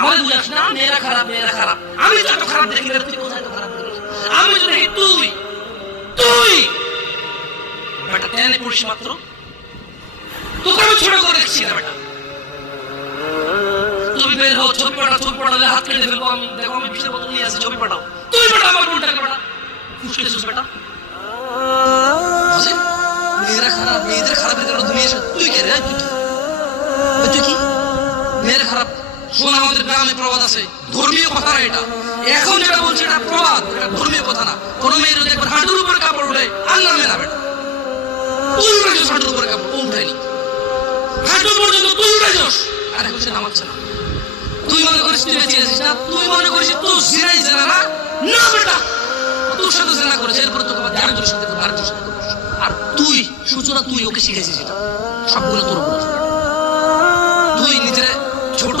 আমার বুঝাস না মেয়েরা খারাপ মেয়েরা খারাপ। আমি তো এত খারাপ দেখি না, তুই কোথায় তো খারাপ দেখিস? আমি তো দেখি তুই তুই বেটা টেনে পড়িস মাত্র, তোকে আমি ছোট করে দেখছি না বেটা। তুমি বের হও, ছবি পাঠাও, ছবি পাঠালে হাত কেটে ফেলবো আমি। দেখো আমি পিছের বোতল নিয়ে আসি, ছবি পাঠাও। তুই বেটা আমার বোনটাকে বেটা ফুসকেছিস বেটা। মেয়েরা খারাপ, মেয়েদের খারাপের কারণে তুমি এসে তুই কে রে? তুই কি মেয়েরা খারাপ? শোন, আমাদের গ্রামে প্রবাদ আছে, ধর্মীয় কথা না এটা। এখন যেটা বলছে এটা প্রবাদ, এটা ধর্মীয় কথা না। কোন মেয়ের যদি একবার হাঁটুর উপরে কাপড় উঠে আল্লাহ মেয়ে না বেটা। তুই উঠে যাস হাঁটুর উপরে কাপড়, ও উঠায়নি হাঁটু পর্যন্ত, তুই উঠে যাস আর এখন সে নামাচ্ছে না। তুই মনে করিস তুই বেঁচে আছিস না? তুই মনে করিস তুই জিনাই জেনা না? না বেটা, তোর সাথে জেনা করেছে, এরপরে তোকে আরেকজনের সাথে করবো, আরেকজনের সাথে করবো। আর তুই সূচনা, তুই ওকে শিখেছিস, এটা সবগুলো তোর উপর। তুই নিজের ছোট